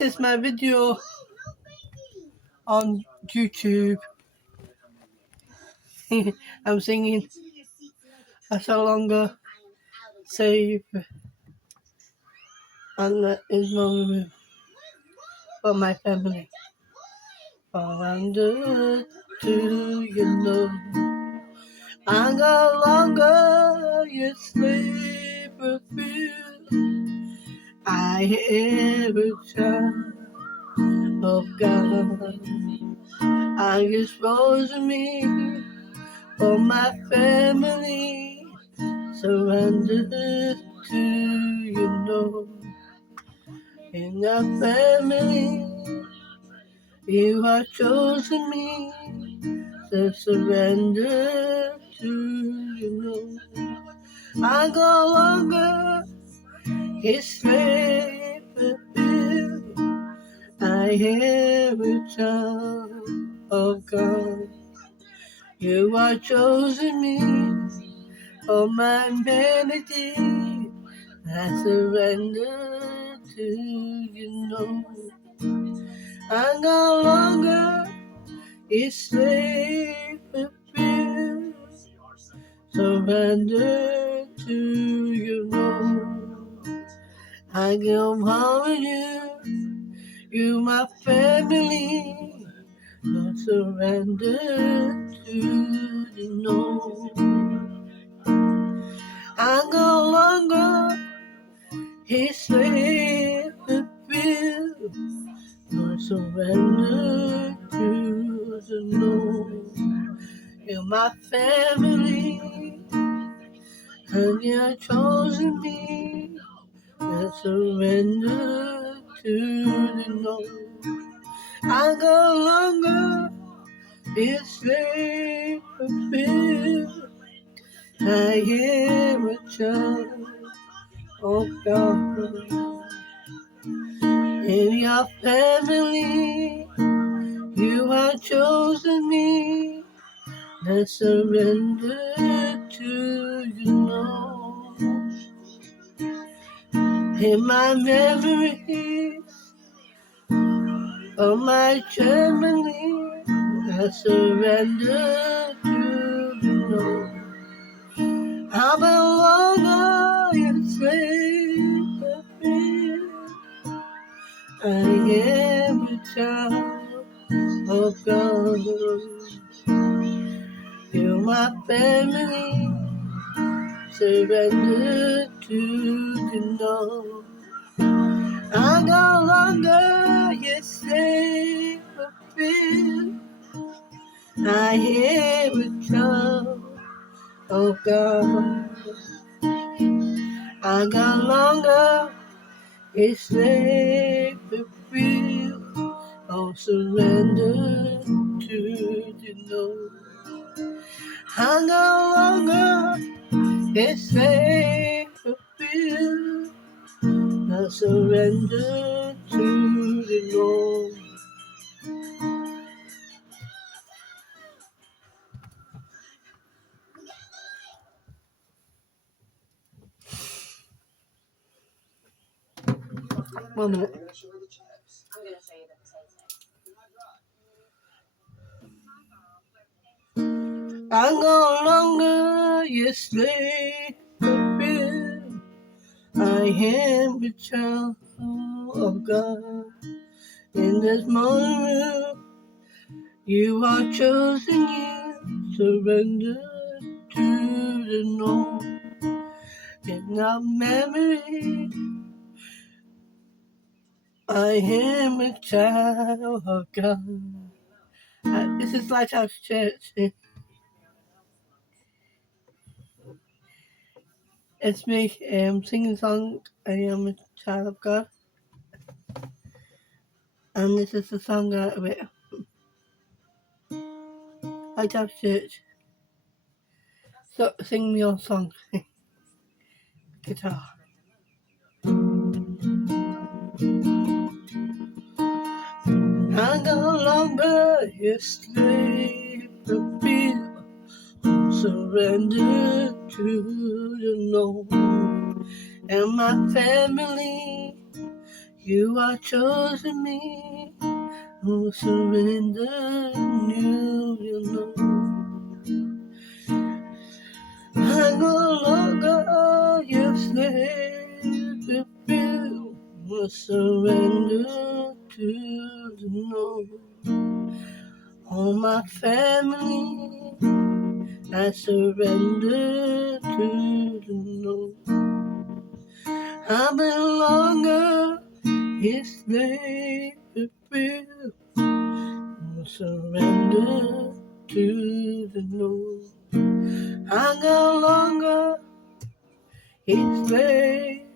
This is my video on YouTube. I'm singing a song longer save, and that is my for my family. For under do you know I no longer your slave of fear. I am a child of God. I expose me for my family. Surrender to you know. In our family, you have chosen me. So surrender to you know. I no longer his slave of fear. I am a child of God. You have chosen me for my vanity. I surrender to you know. I no longer is slave of fear. Surrender to you know. I come home with you my family. I surrender to you know. I no longer his slave of fear. I surrender to the know. You're my family, and you've chosen me. I surrender to the know. I no longer is slave of fear. I am a child of God. In your family, you have chosen me. I surrender to you know. In my memories of my family, I surrender to you know. I belong on your slave of fear. I am a child of God. You're my family. Surrender to the know. I no longer your slave of fear. I am a child of God. I no longer a slave of fear. I'll surrender to the know. I no longer a slave of fear. I surrender to the Lord. One minute. I'm no longer your slave of fear. I am a child of God. In this moment, you are chosen, you surrender to the know. In our memory, I am a child of God. This is Lighthouse Church. It's me singing a song. I am a child of God. And this is the song out of it. Lighthouse Church. So sing me your song. Guitar. I no longer your slave of fear. Surrender to the know. And my family, You are chosen me, who surrender you, you know. I no longer your slave, to feel, I surrender to the know. All my family, I surrender to the know. I belong his slave, to feel, I surrender to the know. I no longer his slave.